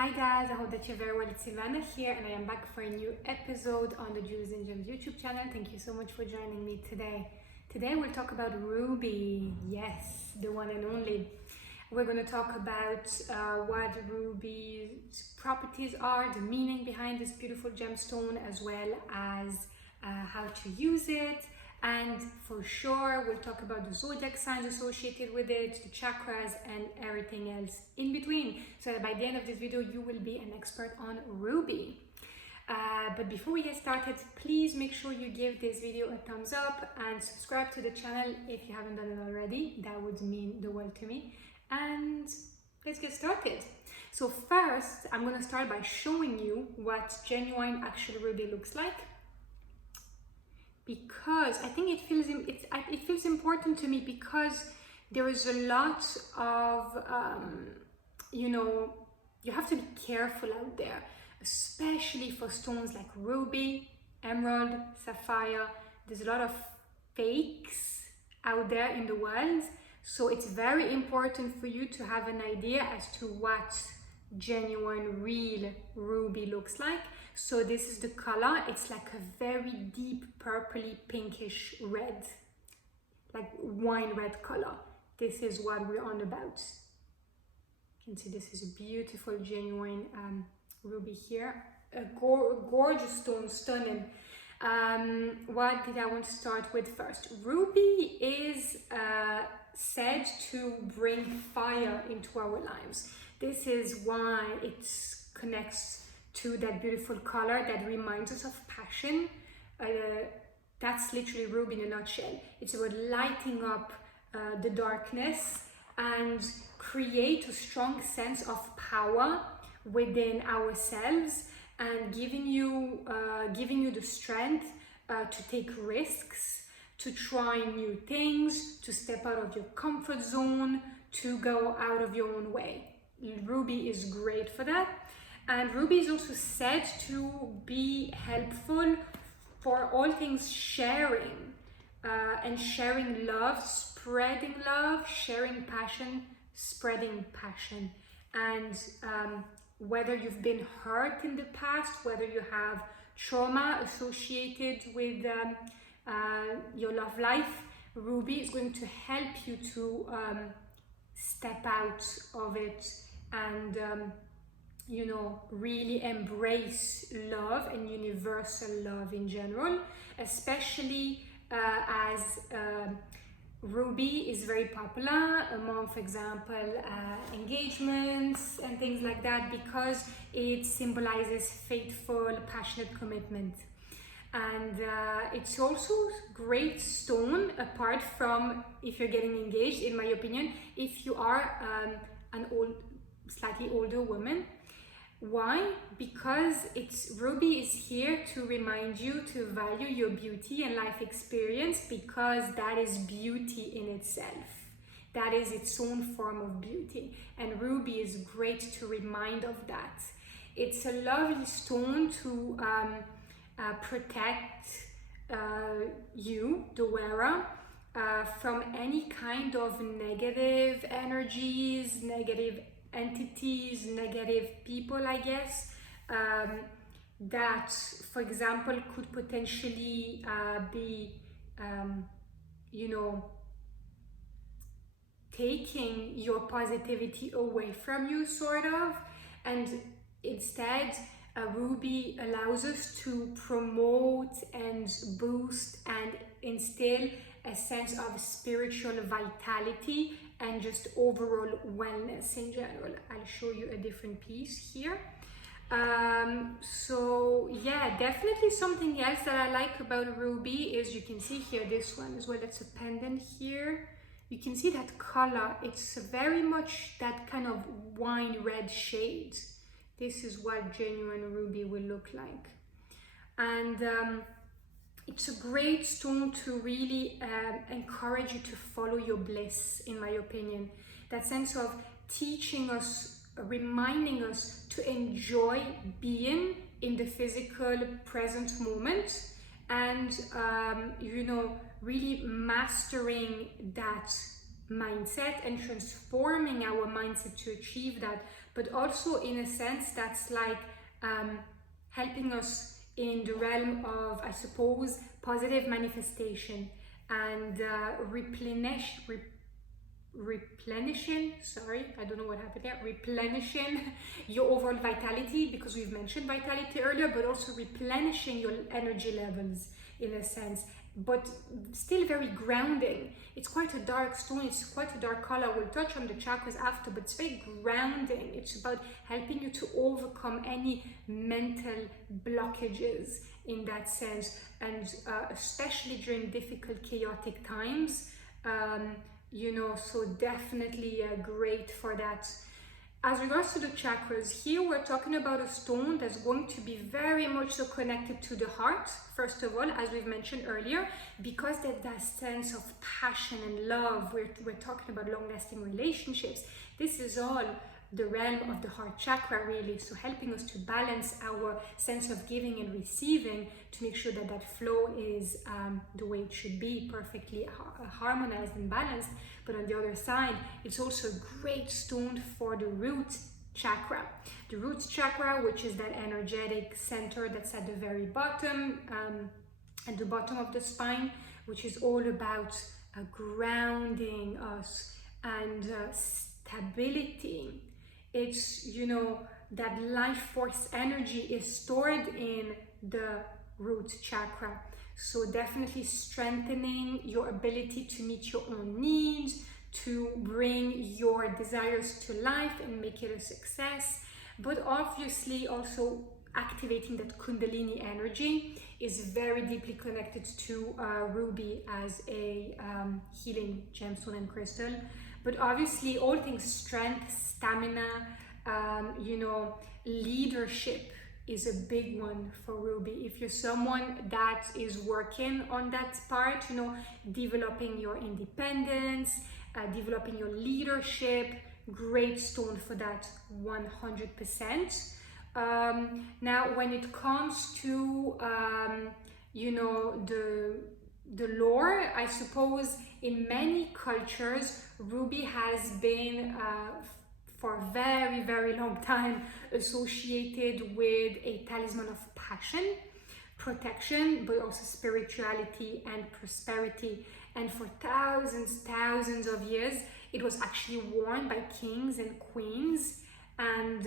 Hi guys, I hope that you're very well. It's Sylvana here and I am back for a new episode on the Jewels and Gems YouTube channel. Thank you so much for joining me today. Today we'll talk about ruby. Yes, the one and only. We're going to talk about what ruby's properties are, the meaning behind this beautiful gemstone, as well as how to use it. And for sure, we'll talk about the zodiac signs associated with it, the chakras, and everything else in between. So that by the end of this video, you will be an expert on ruby. But before we get started, please make sure you give this video a thumbs up and subscribe to the channel if you haven't done it already. That would mean the world to me. And let's get started. So first, I'm going to start by showing you what genuine actual ruby looks like, because I think it feels important to me, because there is a lot of you have to be careful out there, especially for stones like ruby, emerald, sapphire. There's a lot of fakes out there in the world, so it's very important for you to have an idea as to what genuine real ruby looks like. So this is the color. It's like a very deep purpley pinkish red, like wine red color. This is what we're on about. You can see this is a beautiful genuine ruby here, a gorgeous stone, stunning. What did I want to start with first? Ruby is said to bring fire into our lives. This is why it connects to that beautiful color that reminds us of passion. That's literally ruby in a nutshell. It's about lighting up the darkness and create a strong sense of power within ourselves, and giving you the strength to take risks, to try new things, to step out of your comfort zone, to go out of your own way. Ruby is great for that. And ruby is also said to be helpful for all things sharing, and sharing love, spreading love, sharing passion, spreading passion. And whether you've been hurt in the past, whether you have trauma associated with your love life, ruby is going to help you to step out of it and really embrace love and universal love in general, especially as ruby is very popular among, for example, engagements and things like that, because it symbolizes faithful, passionate commitment. And it's also a great stone, apart from if you're getting engaged, in my opinion, if you are slightly older woman. Why? Because ruby is here to remind you to value your beauty and life experience, because that is beauty in itself. That is its own form of beauty, and ruby is great to remind of that. It's a lovely stone to protect you, the wearer, from any kind of negative energies, negative entities, negative people, I guess, that, for example, could potentially be taking your positivity away from you, sort of. And instead, ruby allows us to promote and boost and instill a sense of spiritual vitality and just overall wellness in general. I'll show you a different piece here. So yeah, definitely something else that I like about ruby is, you can see here this one as well, that's a pendant here. You can see that color, it's very much that kind of wine red shade. This is what genuine ruby will look like. And it's a great stone to really encourage you to follow your bliss, in my opinion. That sense of teaching us, reminding us to enjoy being in the physical present moment, and really mastering that mindset and transforming our mindset to achieve that, but also in a sense that's like helping us in the realm of, I suppose, positive manifestation and replenishing, sorry, I don't know what happened there, replenishing your overall vitality, because we've mentioned vitality earlier, but also replenishing your energy levels in a sense, but still very grounding. It's quite a dark stone, it's quite a dark color. We'll touch on the chakras after, but it's very grounding. It's about helping you to overcome any mental blockages in that sense, and especially during difficult, chaotic times. You know, so definitely great for that. As regards to the chakras, here we're talking about a stone that's going to be very much so connected to the heart, first of all, as we've mentioned earlier, because there's that sense of passion and love. We're talking about long-lasting relationships. This is all the realm of the heart chakra, really, so helping us to balance our sense of giving and receiving, to make sure that that flow is the way it should be, perfectly harmonized and balanced. But on the other side, it's also a great stone for the root chakra. The root chakra, which is that energetic center that's at the very bottom, at the bottom of the spine, which is all about grounding us and stability. It's, you know, that life force energy is stored in the root chakra. So definitely strengthening your ability to meet your own needs, to bring your desires to life and make it a success. But obviously also activating that Kundalini energy is very deeply connected to ruby as a healing gemstone and crystal. But obviously all things strength, stamina, you know, leadership is a big one for ruby. If you're someone that is working on that part, you know, developing your independence, developing your leadership, great stone for that 100%. Now when it comes to you know, the lore, I suppose in many cultures ruby has been for a very, very long time associated with a talisman of passion, protection, but also spirituality and prosperity. And for thousands of years, it was actually worn by kings and queens. And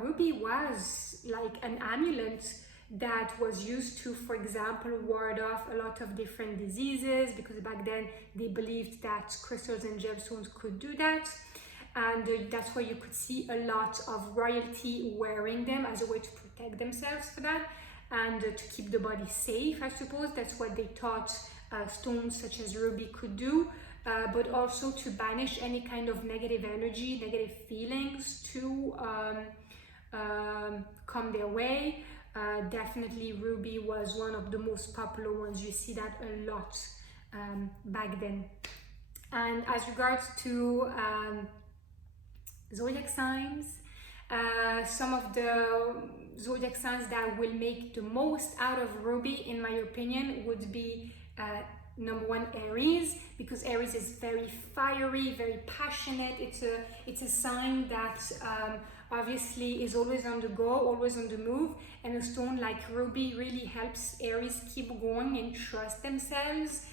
ruby was like an amulet that was used to, for example, ward off a lot of different diseases, because back then they believed that crystals and gemstones could do that. And that's why you could see a lot of royalty wearing them as a way to protect themselves for that, and to keep the body safe, I suppose. That's what they thought stones such as ruby could do, but also to banish any kind of negative energy, negative feelings to come their way. Definitely ruby was one of the most popular ones. You see that a lot back then. And as regards to zodiac signs, some of the zodiac signs that will make the most out of ruby, in my opinion, would be number one, Aries, because Aries is very fiery, very passionate. It's a sign that obviously is always on the go, always on the move, and a stone like ruby really helps Aries keep going and trust themselves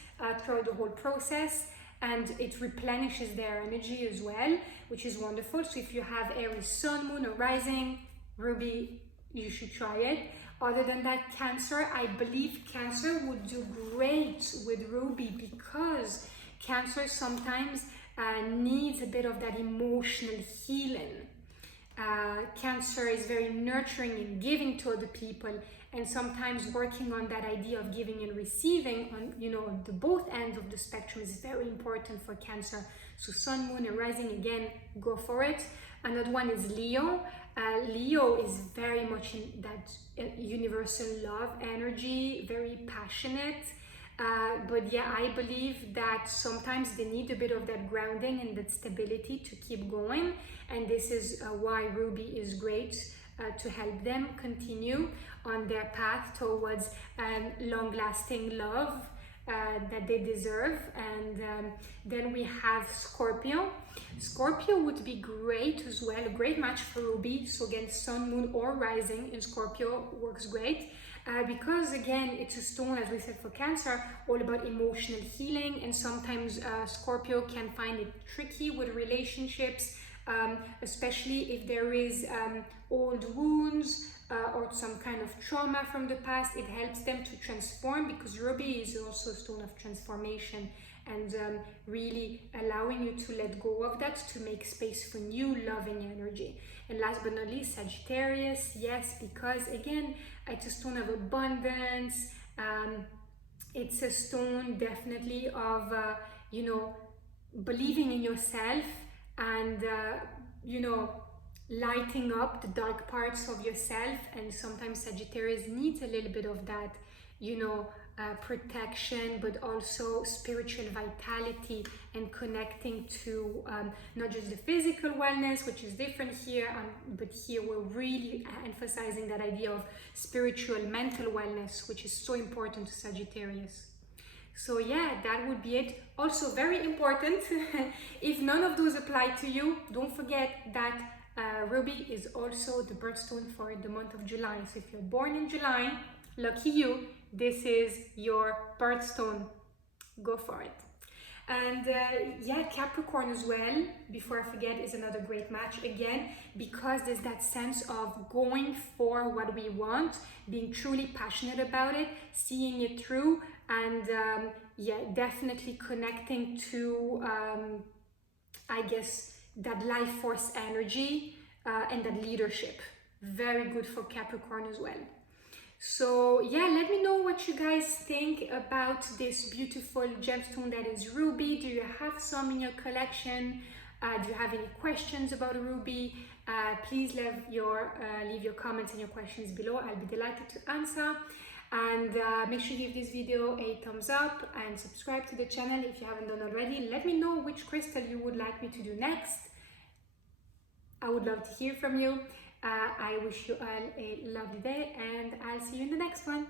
throughout the whole process. And it replenishes their energy as well, which is wonderful. So if you have Aries sun, moon or rising, ruby, you should try it. Other than that, Cancer, I believe Cancer would do great with ruby, because Cancer sometimes needs a bit of that emotional healing. Cancer is very nurturing and giving to other people, and sometimes working on that idea of giving and receiving on, you know, the both ends of the spectrum is very important for Cancer. So sun, moon and rising, again, go for it. Another one is Leo. Leo is very much in that universal love energy, very passionate. But yeah, I believe that sometimes they need a bit of that grounding and that stability to keep going. And this is why ruby is great to help them continue on their path towards long-lasting love, that they deserve. And then we have Scorpio. Scorpio would be great as well, a great match for ruby. So again, sun, moon, or rising in Scorpio works great. Because again, it's a stone, as we said, for Cancer, all about emotional healing, and sometimes Scorpio can find it tricky with relationships, especially if there is old wounds or some kind of trauma from the past. It helps them to transform, because ruby is also a stone of transformation, and really allowing you to let go of that, to make space for new loving energy. And last but not least, Sagittarius. Yes, because again, it's a stone of abundance. It's a stone definitely of you know, believing in yourself, and you know, lighting up the dark parts of yourself. And sometimes Sagittarius needs a little bit of that, you know, protection, but also spiritual vitality, and connecting to not just the physical wellness, which is different here, but here we're really emphasizing that idea of spiritual, mental wellness, which is so important to Sagittarius. So yeah, that would be it. Also very important, if none of those apply to you, don't forget that ruby is also the birthstone for the month of July. So if you're born in July, lucky you, this is your birthstone. Go for it. And yeah, Capricorn as well, before I forget, is another great match, again, because there's that sense of going for what we want, being truly passionate about it, seeing it through, and yeah, definitely connecting to I guess that life force energy and that leadership. Very good for Capricorn as well. So yeah, let me know what you guys think about this beautiful gemstone that is ruby. Do you have some in your collection? Do you have any questions about ruby? Please leave your comments and your questions below. I'll be delighted to answer. And make sure you give this video a thumbs up and subscribe to the channel if you haven't done already. Let me know which crystal you would like me to do next. I would love to hear from you. I wish you all a lovely day, and I'll see you in the next one.